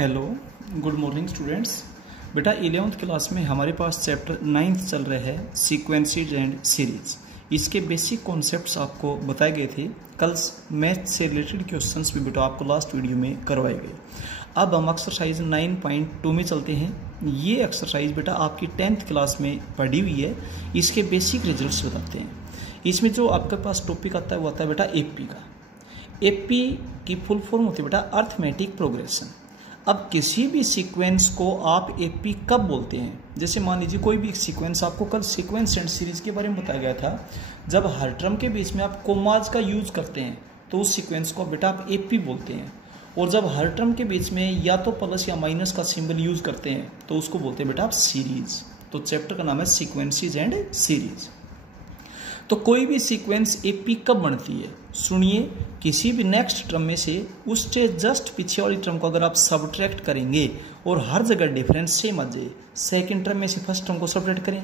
Hello, good morning students. बेटा 11th class में हमारे पास चैप्टर 9th चल रहा है सीक्वेंसेस एंड सीरीज। इसके बेसिक कॉन्सेप्ट्स आपको बताए गए थे। कल मैथ से रिलेटेड क्वेश्चंस भी बेटा आपको लास्ट वीडियो में करवाए गए। अब हम एक्सरसाइज 9.2 में चलते हैं। ये एक्सरसाइज बेटा आपकी 10th क्लास में पढ़ी हुई है। इसके बेसिक रिजल्ट्स बताते हैं। इसमें जो आपके पास टॉपिक आता है वो आता है बेटा एपी का। एपी की फुल फॉर्म होती है बेटा अर्थमेटिक प्रोग्रेशन। अब किसी भी सीक्वेंस को आप एपी कब बोलते हैं? जैसे मान लीजिए कोई भी एक सीक्वेंस, आपको कल सीक्वेंस एंड सीरीज के बारे में बताया गया था। जब हर टर्म के बीच में आप कोमाज का यूज करते हैं तो उस सीक्वेंस को बेटा आप एपी बोलते हैं। और जब हर टर्म के बीच में या तो प्लस या माइनस का सिंबल यूज करते हैं तो उसको बोलते हैं बेटा आप सीरीज। तो चैप्टर का नाम है सीक्वेंसेस एंड सीरीज। तो कोई भी सीक्वेंस एपी कब बनती है? सुनिए, किसी भी नेक्स्ट टर्म में से उससे जस्ट पीछे वाली टर्म को अगर आप सब्ट्रैक्ट करेंगे और हर जगह डिफरेंस सेम आ जाए। सेकंड टर्म में से फर्स्ट टर्म को सब्ट्रैक्ट करें,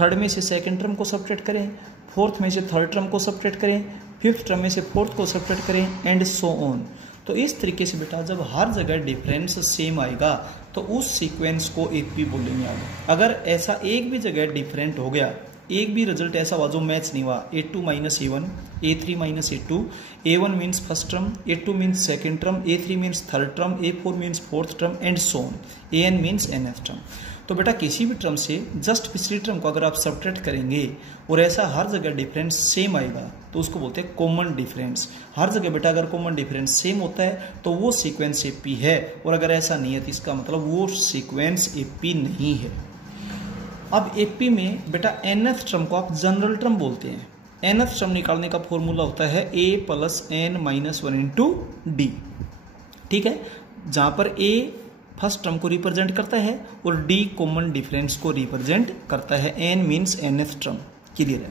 थर्ड में से सेकंड टर्म को सब्ट्रैक्ट करें, फोर्थ में से थर्ड टर्म को सब्ट्रैक्ट करें, फिफ्थ टर्म में से फोर्थ को सब्ट्रैक्ट करें एंड सो ऑन। तो इस तरीके से बेटा जब हर जगह डिफरेंस सेम आएगा तो उस सीक्वेंस को एपी बोलेंगे आगे। अगर ऐसा एक भी जगह डिफरेंट हो गया, एक भी रिजल्ट ऐसा हुआ जो मैच नहीं हुआ, A2 minus A1, A3 minus A2, A1 means first term, A2 means second term, A3 means third term, A4 means fourth term and so on, AN means nth term. तो बेटा किसी भी term से just पिछली term को अगर आप subtract करेंगे और ऐसा हर जगह डिफरेंस सेम आएगा तो उसको बोलते हैं कॉमन डिफरेंस। हर जगह बेटा अगर कॉमन डिफरेंस सेम होता है तो वो सीक्वेंस एपी है, और अगर ऐसा नहीं है तो इसका मतलब वो सीक्वेंस एपी नहीं है। अब एपी में बेटा nth टर्म को आप जनरल टर्म बोलते हैं। nth टर्म निकालने का फॉर्मूला होता है a plus n minus 1 into D. ठीक है, जहां पर a फर्स्ट टर्म को रिप्रेजेंट करता है और d कॉमन डिफरेंस को रिप्रेजेंट करता है। n means nth term. Clear है?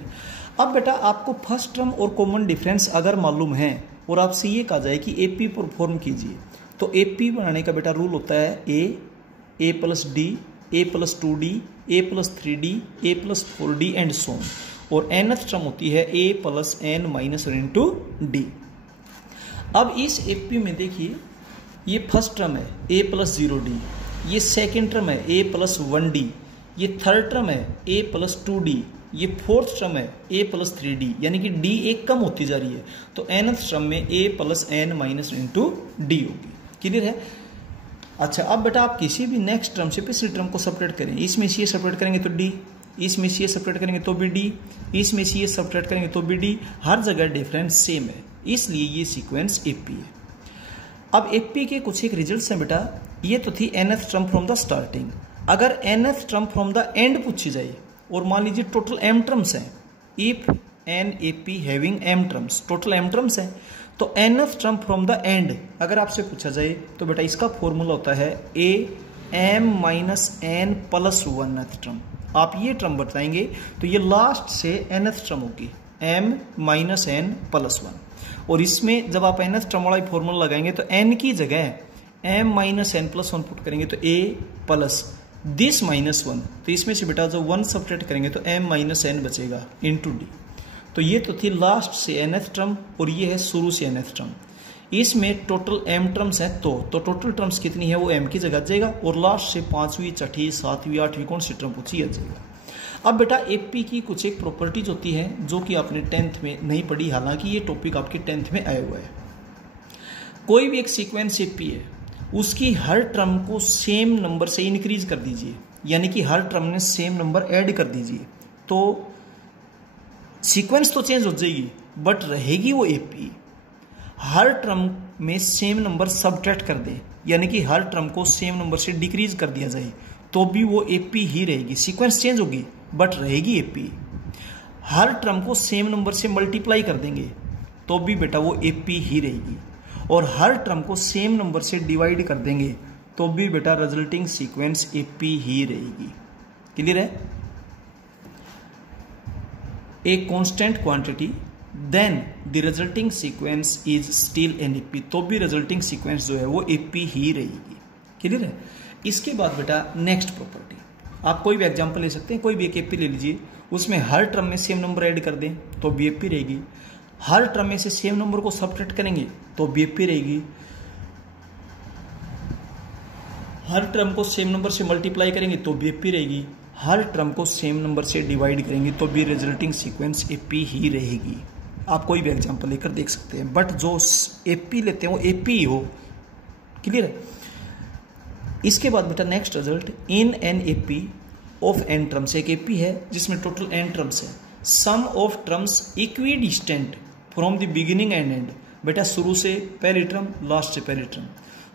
अब बेटा आपको फर्स्ट टर्म और कॉमन डिफरेंस अगर मालूम है और आपसे ये कहा जाए कि एपी परफॉर्म कीजिए, तो एपी बनाने का बेटा रूल होता है a plus d, a plus 2d, a plus 3d, a plus 4d and so. और nth टर्म होती है a plus n minus 1 into D. अब इस एपी में देखिए, ये फर्स्ट टर्म है a प्लस 0d, ये सेकेंड टर्म है a प्लस 1d, ये थर्ड टर्म है a प्लस 2d, ये फोर्थ टर्म है a प्लस 3d, यानी कि d एक कम होती जा रही है। तो nth टर्म में a plus n minus into D होगी। क्लियर है? अच्छा, अब बेटा आप किसी भी नेक्स्ट टर्म से पिछली टर्म को सेपरेट करें। इसमें से ये सेपरेट करेंगे तो डी, इसमें से ये सेपरेट करेंगे तो भी डी, इसमें से ये सेपरेट करेंगे तो भी डी। हर जगह डिफरेंस सेम है, इसलिए ये सीक्वेंस एपी है। अब एपी के कुछ एक रिजल्ट्स हैं बेटा। ये तो थी nth term from the starting. अगर nth term from the end पूछी जाए और मान लीजिए टोटल m टर्म्स हैं, if an AP having m terms, total m terms हैं, तो nth term from the end अगर आपसे पूछा जाए तो बेटा इसका फॉर्मूला होता है a m minus n plus 1th term. आप ये टर्म बताएंगे तो ये लास्ट से nth टर्म होगी m माइनस n प्लस 1। और इसमें जब आप nth टर्म वाला फॉर्मूला लगाएंगे तो n की जगह m minus n plus 1 put करेंगे तो a प्लस दिस माइनस 1। तो इसमें से बेटा जो 1 सब्ट्रैक्ट करेंगे तो m माइनस n बचेगा इंटू डी। तो ये तो थी लास्ट से nth टर्म और ये है शुरू से nth टर्म। इसमें टोटल m टर्म्स हैं, तो टोटल टर्म्स कितनी है वो m की जगह आ जाएगा और लास्ट से 5वीं, 6ठी, 7वीं, 8वीं कौन सी टर्म पूछी आ जाएगा। अब बेटा एपी की कुछ एक प्रॉपर्टीज होती है जो कि आपने 10th में नहीं पढ़ी, हालांकि ये टॉपिक आपके 10th में आया हुआ है। कोई भी एक सीक्वेंस एपी है, उसकी हर टर्म को सेम नंबर से इंक्रीज कर दीजिए, यानी कि हर टर्म में सेम नंबर ऐड कर दीजिए, तो सीक्वेंस तो चेंज हो जाएगी बट रहेगी वो एपी। हर टर्म में सेम नंबर सब्ट्रैक्ट कर दें, यानी कि हर टर्म को सेम नंबर से डिक्रीज कर दिया जाए तो भी वो एपी ही रहेगी। सीक्वेंस चेंज होगी बट रहेगी एपी। हर टर्म को सेम नंबर से मल्टीप्लाई कर देंगे तो भी बेटा वो एपी ही रहेगी। और हर टर्म को सेम नंबर से डिवाइड कर देंगे तो भी बेटा रिजल्टिंग सीक्वेंस एपी ही रहेगी। क्लियर है? A constant quantity then the resulting sequence is still an AP, तो भी रिजल्टिंग सीक्वेंस जो है वो AP ही रहेगी। क्लियर है? इसके बाद बेटा नेक्स्ट प्रॉपर्टी, आप कोई भी एग्जांपल ले सकते हैं। कोई भी एक AP ले लीजिए, उसमें हर टर्म में सेम नंबर ऐड कर दें तो भी AP रहेगी। हर टर्म में से सेम नंबर को सब्ट्रैक्ट करेंगे तो भी AP रहेगी। हर टर्म को सेम नंबर से मल्टीप्लाई करेंगे तो भी एपी रहेगी, हर टर्म को सेम नंबर से डिवाइड करेंगे तो भी रिजल्टिंग सीक्वेंस एपी ही रहेगी। आप कोई भी एग्जांपल लेकर देख सकते हैं, बट जो एपी लेते हैं वो एपी ही हो। क्लियर है? इसके बाद बेटा next result, in an AP of n terms, एक एपी है जिसमें टोटल एन टर्म्स है, sum of terms equidistant from the beginning and end. बेटा शुरू से पहली टर्म, लास्ट से पहली टर्म,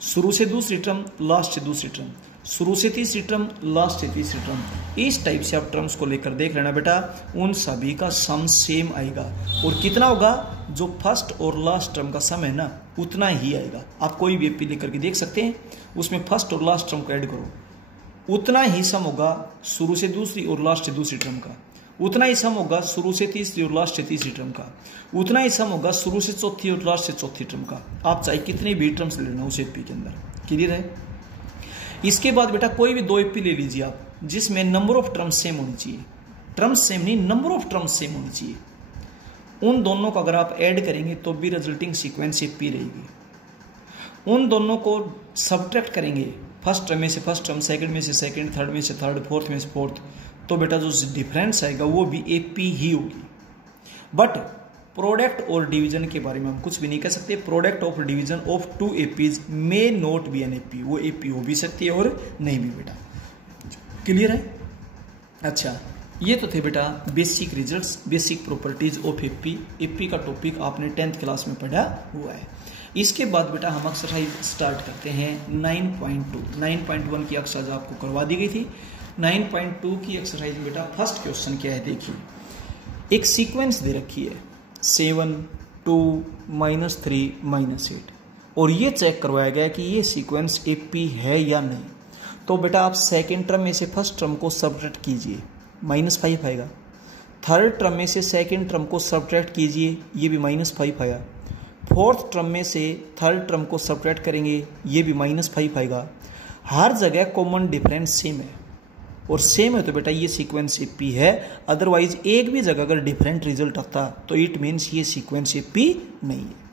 शुरू से दूसरी टर्म, लास्ट से दूसरी टर्म, शुरू से तीसरी टर्म, लास्ट से तीसरी टर्म, इस टाइप से आप टर्म्स को लेकर देख लेना बेटा, उन सभी का सम सेम आएगा। और कितना होगा? जो फर्स्ट और लास्ट टर्म का सम है ना, उतना ही आएगा। आप कोई भी एपी लेकर के देख सकते हैं, उसमें फर्स्ट और लास्ट टर्म को ऐड करो, उतना ही सम होगा शुरू से दूसरी और लास्ट से दूसरी टर्म का, उतना ही सम होगा शुरू से तीसरी और लास्ट से तीसरी टर्म का, उतना ही सम होगा शुरू से चौथी और लास्ट से चौथी टर्म का। आप चाहे कितने भी टर्म्स ले लेना उस एपी के अंदर। क्लियर है? इसके बाद बेटा कोई भी दो एपी ले लीजिए आप, जिसमें नंबर ऑफ टर्म्स सेम होनी चाहिए, टर्म्स सेम नहीं, नंबर ऑफ टर्म्स सेम होनी चाहिए। उन दोनों को अगर आप ऐड करेंगे तो भी रिजल्टिंग सीक्वेंस एपी रहेगी। उन दोनों को सब्ट्रैक्ट करेंगे, फर्स्ट टर्म में से फर्स्ट टर्म, सेकंड में से सेकंड, थर्ड में से थर्ड, फोर्थ में से फोर्थ, तो बेटा जो डिफरेंस आएगा वो भी एपी ही होगी। बट प्रोडक्ट और डिवीजन के बारे में हम कुछ भी नहीं कह सकते। Product of division of two APs may not be an AP, वो एपी हो भी सकती है और नहीं भी बेटा। क्लियर है? अच्छा, ये तो थे बेटा basic results, basic properties of AP. AP का टॉपिक आपने 10th क्लास में पढ़ा हुआ है। इसके बाद बेटा हम एक्सरसाइज स्टार्ट करते हैं 9.2। 9.1 की एक्सरसाइज आपको करवा दी गई थी। 9.2 की एक्सरसाइज में बेटा फर्स्ट क्वेश्चन क्या है देखिए, एक सीक्वेंस दे रखी है 7, 2, -3, -8, और ये चेक करवाया गया कि ये सीक्वेंस एपी है या नहीं। तो बेटा आप सेकेंड टर्म में से फर्स्ट टर्म को सब्ट्रैक्ट कीजिए, -5 आएगा। थर्ड टर्म में से सेकेंड टर्म को सब्ट्रैक्ट कीजिए, ये भी -5 आया। फोर्थ टर्म में से थर्ड टर्म को सब्ट्रैक्ट करेंगे, ये भी -5 आएगा। हर जगह कॉमन डिफरेंस सेम है, और सेम है तो बेटा ये सीक्वेंस एपी है। अदरवाइज एक भी जगह अगर डिफरेंट रिजल्ट आता तो इट मीन्स ये सीक्वेंस एपी नहीं है।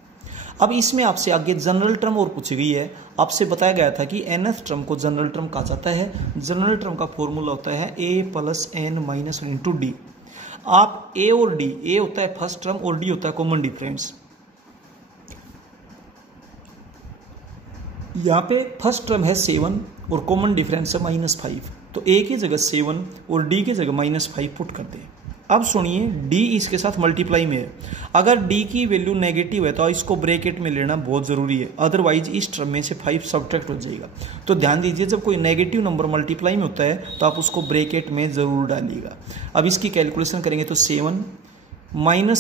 अब इसमें आपसे आगे जनरल टर्म और पूछी गई है। आपसे बताया गया था कि nth टर्म को जनरल टर्म कहा जाता है। जनरल टर्म का फॉर्मूला होता है a + n - 1 × d। आप a और d, a होता है फर्स्ट टर्म और d होता है कॉमन डिफरेंस। यहाँ पे फर्स्ट टर्म है 7 और कॉमन डिफरेंस है -5, तो a की जगह 7 और d की जगह -5 पुट कर दें। अब सुनिए, d इसके साथ मल्टीप्लाई में है। अगर d की वैल्यू नेगेटिव है तो इसको ब्रैकेट में लेना बहुत जरूरी है, अदरवाइज इस टर्म में से 5 सब्ट्रैक्ट हो जाएगा। तो ध्यान दीजिए, जब कोई नेगेटिव नंबर मल्टीप्लाई में होता है तो आप उसको ब्रैकेट में जरूर डालिएगा। अब इसकी कैलकुलेशन करेंगे तो 7 - 5n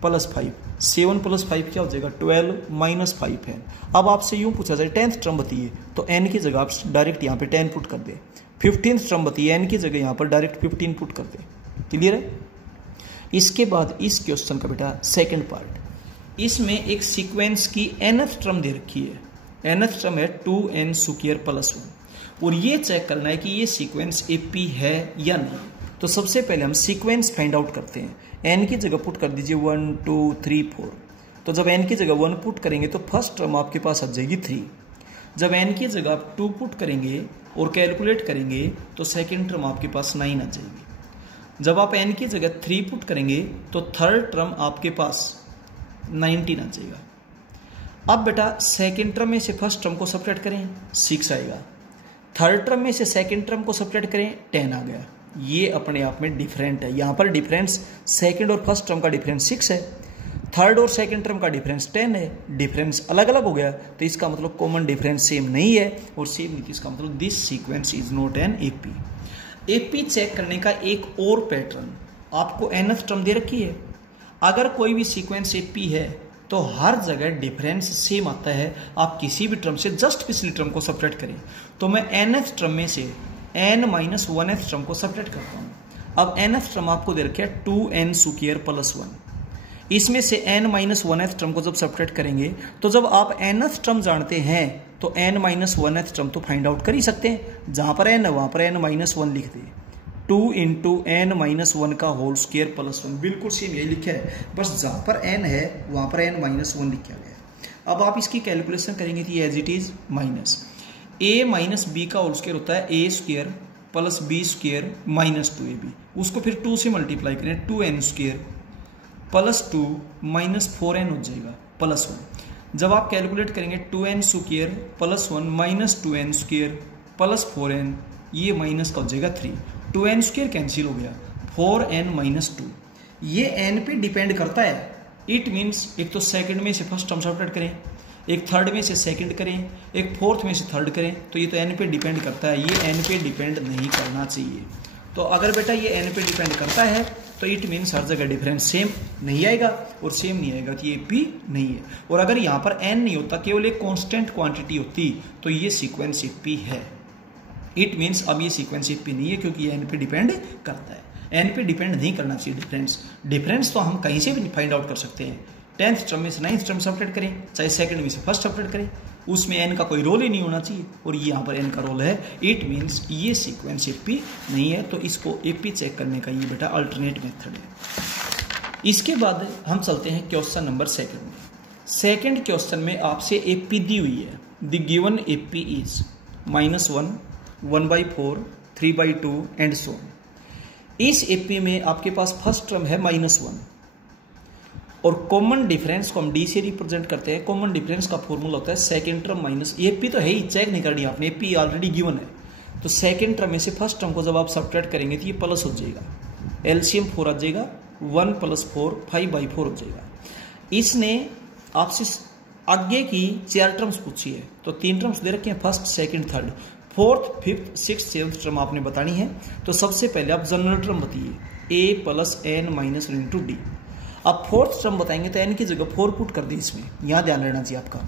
+ 5, 7 + 5 क्या हो जाएगा 12 - 5n। अब आपसे यूं पूछा जाए 10th टर्म बताइए, तो n की जगह आप डायरेक्ट यहाँ पे 10 पुट कर दे। 15th टर्म बताइए, n की जगह यहाँ पर डायरेक्ट 15 पुट कर दे। क्लियर है? इसके बाद इस क्वेश्चन का बेटा सेकंड पार्ट, इसमें एक सीक्वेंस की nth टर्म दे रखी है। nth टर्म है 2n² + 1, और ये चेक करना है कि ये सीक्वेंस एपी है या नहीं। तो सबसे पहले हम सीक्वेंस फाइंड आउट करते हैं। n की जगह पुट कर दीजिए 1, 2, 3, 4। तो जब n की जगह 1 पुट करेंगे तो फर्स्ट टर्म आपके पास आ जाएगी 3। जब n की जगह आप 2 पुट करेंगे और कैलकुलेट करेंगे तो सेकेंड टर्म आपके पास 9 आ जाएगी। जब आप n की जगह 3 पुट करेंगे तो थर्ड टर्म आपके पास 19 आ जाएगा। अब बेटा सेकेंड टर्म में से फर्स्ट टर्म को सब्ट्रैक्ट करें, 6 आएगा। थर्ड टर्म में से सेकेंड टर्म को सब्ट्रैक्ट करें, 10 आ गया। ये अपने आप में डिफरेंट है। यहाँ पर डिफरेंस सेकेंड और फर्स्ट टर्म का डिफरेंस 6 है, थर्ड और सेकेंड टर्म का डिफरेंस 10 है। डिफरेंस अलग अलग हो गया तो इसका मतलब कॉमन डिफरेंस सेम नहीं है, और सेम नहीं, इसका मतलब this sequence is not an AP. AP check करने का एक और पैटर्न, आपको nth टर्म दे रखी है। अगर कोई भी सीक्वेंस एपी है तो हर जगह डिफरेंस सेम आता है। आप किसी भी टर्म से जस्ट पिछली टर्म को सब्ट्रैक्ट करें, तो मैं nth टर्म में से n - 1th टर्म को सब्ट्रैक्ट करता हूँ। अब nth टर्म आपको दे रखा है 2n² + 1। इसमें से n - 1th टर्म को जब सब्ट्रैक्ट करेंगे तो जब आप nth टर्म जानते हैं तो n - 1th टर्म तो फाइंड आउट कर ही सकते हैं। जहां पर n है वहां पर n - 1 लिख दे। 2 × n - 1 का होल स्क्वायर + 1, बिल्कुल सेम यही लिखा है, बस जहां पर n है वहां पर n - 1 लिखा गया है। अब आप इसकी कैलकुलेशन करेंगे तो as it is a minus b का होल स्क्वायर होता है a square plus b square minus 2ab, उसको फिर 2 से मल्टीप्लाई करें 2n square plus 2 minus 4n हो जाएगा प्लस 1। जब आप कैलकुलेट करेंगे 2n square plus 1 minus 2n square plus 4n, ये माइनस का हो जाएगा 3, 2n स्क्वायर कैंसिल हो गया, 4n माइनस 2, ये n पे डिपेंड करता है। इट मीन्स एक तो सेकंड में से फर्स्ट टर्म सब्ट्रैक्ट करें, एक थर्ड में से सेकंड करें, एक फोर्थ में से थर्ड करें, तो ये तो n पे डिपेंड करता है, ये n पे डिपेंड नहीं करना चाहिए। तो अगर बेटा ये n पे डिपेंड करता है तो इट मीन्स हर जगह डिफरेंस सेम नहीं आएगा, और सेम नहीं आएगा तो ये p नहीं है। और अगर यहाँ पर n नहीं होता, केवल एक कांस्टेंट क्वांटिटी होती, तो ये सीक्वेंस p है। इट मीन्स अब ये सीक्वेंस p नहीं है, क्योंकि ये n पे डिपेंड करता है। n पे डिपेंड नहीं करना चाहिए डिफरेंस तो हम कहीं से भी फाइंड आउट कर सकते हैं। 10th टर्म में से 9th टर्म सब्ट्रैक्ट करें, चाहे सेकंड में से फर्स्ट सब्ट्रैक्ट करें, उसमें n का कोई रोल ही नहीं होना चाहिए, और ये यहाँ पर n का रोल है। इट मीन्स ये सीक्वेंस AP नहीं है, तो इसको AP चेक करने का ये बेटा अल्टरनेट मेथड है। इसके बाद हम चलते हैं क्वेश्चन नंबर 2 में। सेकंड क्वेश्चन में आपसे AP दी हुई है, the given AP is -1, 1/4, 3/2 and so on. इस AP में आपके पास फर्स्ट टर्म है -1, और कॉमन डिफरेंस को हम डी से रिप्रेजेंट करते हैं। कॉमन डिफरेंस का फॉर्मूला होता है सेकंड टर्म माइनस, AP तो है ही, चेक नहीं करनी आपने, AP ऑलरेडी गिवन है। तो सेकंड टर्म में से फर्स्ट टर्म को जब आप सब्ट्रैक्ट करेंगे तो ये प्लस हो जाएगा, एलसीएम 4 आ जाएगा, 1 + 4 5/4 हो जाएगा। इसने आपसे आगे की 4 टर्म्स पूछी है, तो 3 टर्म्स दे रखे हैं, first second third, fourth fifth six seventh term आपने बतानी है। तो सबसे पहले आप जनरल टर्म बताइए, a + n - 1 × d। अब फोर्थ टर्म बताएंगे तो n की जगह 4 पुट कर दी इसमें, यहाँ ध्यान रहना चाहिए आपका,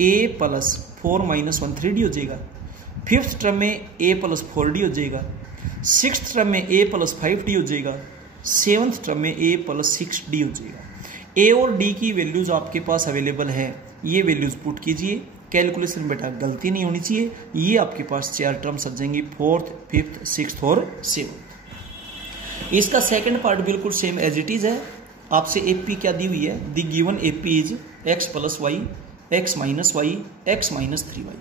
a + 4 - 1 3d हो जाएगा। फिफ्थ टर्म में a + 4d हो जाएगा। सिक्स्थ टर्म में a + 5d हो जाएगा। सेवंथ टर्म में a + 6d हो जाएगा। a और d की वैल्यूज आपके पास अवेलेबल है, ये वैल्यूज पुट कीजिए। कैलकुलेशन बेटा गलती नहीं होनी चाहिए। ये आपके पास 4 टर्म्स आ जाएंगी, फोर्थ फिफ्थ सिक्स्थ और सेवंथ। इसका सेकंड पार्ट बिल्कुल सेम एज इट इज है। आपसे AP क्या दी हुई है, the given AP is x + y, x - y, x - 3y।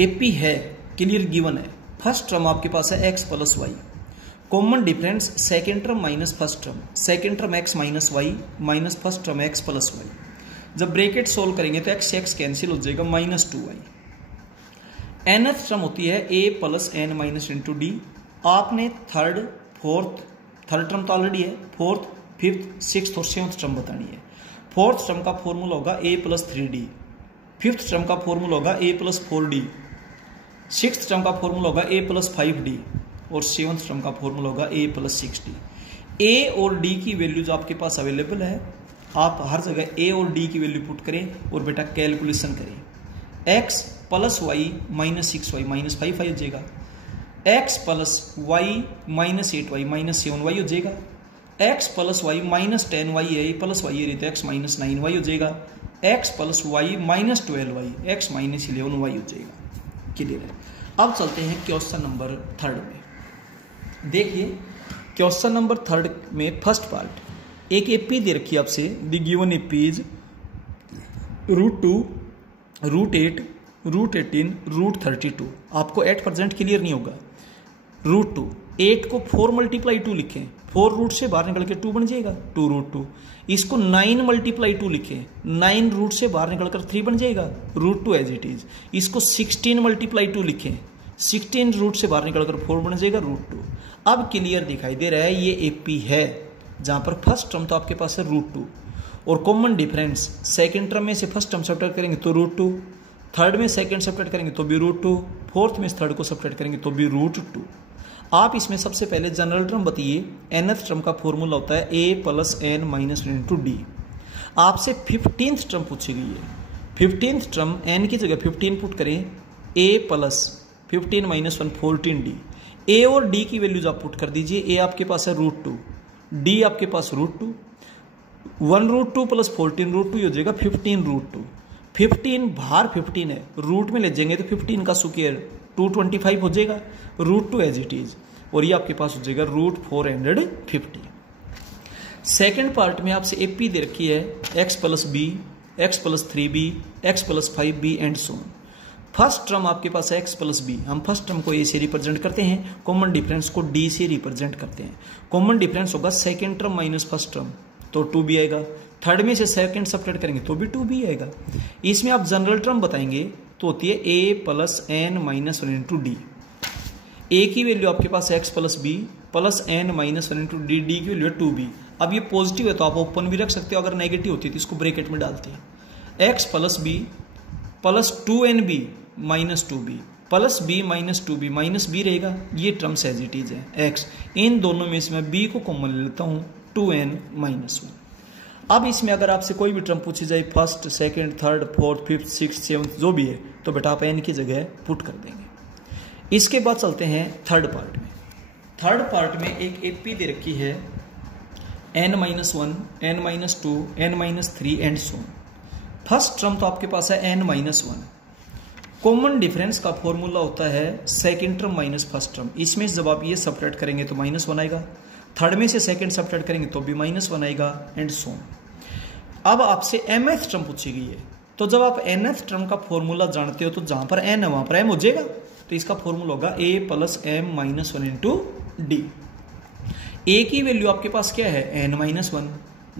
AP है, क्लियर गिवन है। फर्स्ट टर्म आपके पास है x + y, common difference second term minus first term, second term x - y minus first term x + y। जब bracket solve करेंगे तो x cancel हो जाएगा, -2y। nth term होती है a + n - 1 × d। आपने थर्ड टर्म तो ऑलरेडी है, फोर्थ फिफ्थ सिक्स्थ और सेवंथ टर्म बतानी है। फोर्थ टर्म का फॉर्मूला होगा a + 3d, फिफ्थ टर्म का फॉर्मूला होगा a + 4d, सिक्स्थ टर्म का फॉर्मूला होगा a + 5d, और सेवंथ टर्म का फॉर्मूला होगा a + 6d। a और d की वैल्यूज आपके पास अवेलेबल है, आप हर जगह a और d की वैल्यू पुट करें और बेटा कैलकुलेशन करें। x + y - 6y - 5y हो जाएगा, x + y - 8y - 7y हो जाएगा, x + y - 10y है, प्लस y है तो x - 9y हो जाएगा, x + y - 12y, x - 11y हो जाएगा। क्लियर है। अब चलते हैं क्वेश्चन नंबर 3 में। देखिए क्वेश्चन नंबर 3 में फर्स्ट पार्ट, एक AP दे रखी है आपसे, द गिवन AP इज √2, √8, √18, √32। आपको 8% क्लियर नहीं होगा। √2, 8 को 4 × 2 लिखें, 4 रूट से बाहर निकल के 2 बन जाएगा, 2 √2। इसको 9 × 2 लिखें, 9 रूट से बाहर निकल कर 3 बन जाएगा, √2 एज इट इज। इसको 16 × 2 लिखें, 16 रूट से बाहर निकल कर 4 बन जाएगा, √2। अब क्लियर दिखाई दे रहा है ये AP है, जहां पर फर्स्ट टर्म तो आपके पास है √2, और कॉमन डिफरेंस सेकंड टर्म में से फर्स्ट टर्म सब्ट्रैक्ट करेंगे तो √2, थर्ड में सेकंड सब्ट्रैक्ट करेंगे तो भी √2, फोर्थ में थर्ड को सब्ट्रैक्ट करेंगे तो भी √2। आप इसमें सबसे पहले जनरल टर्म बताइए। nth टर्म का फॉर्मूला होता है a + n - 1 × d। आपसे 15th टर्म पूछी गई है। 15th टर्म n की जगह 15 पुट करें, a + 15 - 1 14d। a और d की वैल्यूज आप पुट कर दीजिए। a आपके पास है √2, d आपके पास √2, 1 √2 + 14 √2 हो जाएगा 15 √2। 15 बाहर 15 है, रूट में ले जाएंगे तो 15 का स्क्वायर 225 हो जाएगा, √2 एज इट इज, और ये आपके पास हो जाएगा √450। सेकेंड पार्ट में आपसे AP दे रखी है x + b, x + 3b, x + 5b and so on. First term आपके पास है x प्लस बी, हम फर्स्ट टर्म को a से रिप्रेजेंट करते हैं, कॉमन डिफरेंस को d से रिप्रेजेंट करते हैं। कॉमन डिफरेंस होगा second term minus first term, तो 2b आएगा। थर्ड में से सेकेंड सब्ट्रैक्ट करेंगे तो भी 2b आएगा। इसमें आप जनरल टर्म बताएंगे तो होती है a plus n minus one into d. A की वैल्यू आपके पास x plus b plus n minus one into d, d की वैल्यू है 2b। अब ये पॉजिटिव है तो आप ओपन भी रख सकते हो, अगर नेगेटिव होती है तो इसको ब्रैकेट में डालते हैं। x plus b plus 2nb minus 2b plus b minus 2b minus b रहेगा, ये टर्म्स एज इट इज है x। इन दोनों में से मैं b को कॉमन ले लेता हूँ, 2n माइनस 1। अब इसमें अगर आपसे कोई भी टर्म पूछी जाए first second third fourth fifth six seventh जो भी है, तो बेटा आप n की जगह पुट कर देंगे। इसके बाद चलते हैं थर्ड पार्ट में। थर्ड पार्ट में एक एपी दे रखी है n minus 1, n minus 2, n minus 3 and so. First term तो आपके पास है n माइनस 1। कॉमन डिफरेंस का फॉर्मूला होता है second term minus first term. इसमें जब आप ये सब्ट्रैक्ट करेंगे तो माइनस 1 आएगा, थर्ड में से सेकंड सब्ट्रैक्ट करेंगे तो भी माइनस 1 आएगा एंड सो। अब आपसे mth टर्म पूछी गई है, तो जब आप nth टर्म का फॉर्मूला जानते हो तो जहां पर n है वहां पर m हो जाएगा, तो इसका फॉर्मूला होगा a plus m minus 1 into d. a की वैल्यू आपके पास क्या है n माइनस 1,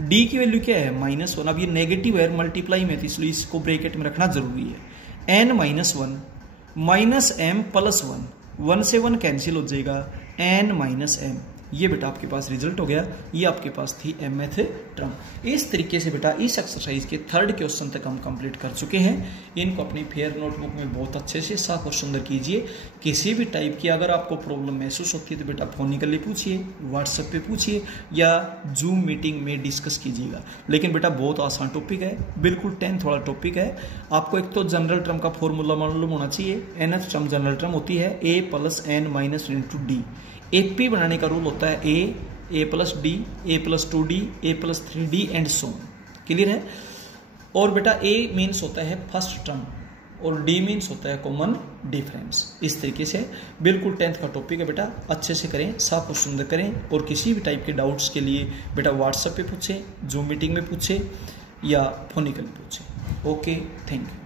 d की वैल्यू क्या है माइनस 1। अब ये नेगेटिव है मल्टीप्लाई में, तो इसलिए इसको ब्रैकेट में रखना जरूरी है। n minus 1 minus m plus 1 से 1 कैंसिल हो जाएगा, n माइनस एम। ये बेटा आपके पास रिजल्ट हो गया। ये आपके पास थी mth टर्म। इस तरीके से बेटा इस एक्सरसाइज के थर्ड क्वेश्चन तक हम कंप्लीट कर चुके हैं। इनको अपनी फेयर नोटबुक में बहुत अच्छे से साफ और सुंदर कीजिए। किसी भी टाइप की अगर आपको प्रॉब्लम महसूस होती है तो बेटा फोनिकली पूछिए, व्हाट्सएप पे पूछिए या जूम मीटिंग में डिस्कस कीजिएगा। लेकिन बेटा बहुत आसान टॉपिक है, बिल्कुल 10th वाला टॉपिक है। आपको एक तो जनरल टर्म का फॉर्मूला मालूम होना चाहिए। nth टर्म जनरल टर्म होती है a plus n minus into d. AP बनाने का रूल होता है a plus d, a plus 2d, a plus 3d and so. Clear है। और बेटा a मीन्स होता है फर्स्ट टर्म और d मीन्स होता है कॉमन डिफरेंस। इस तरीके से बिल्कुल 10th का टॉपिक है बेटा, अच्छे से करें, साफ और सुंदर करें। और किसी भी टाइप के डाउट्स के लिए बेटा व्हाट्सएप पे पूछे, जूम मीटिंग में पूछे या फोनिकली पूछे। Okay, thank you.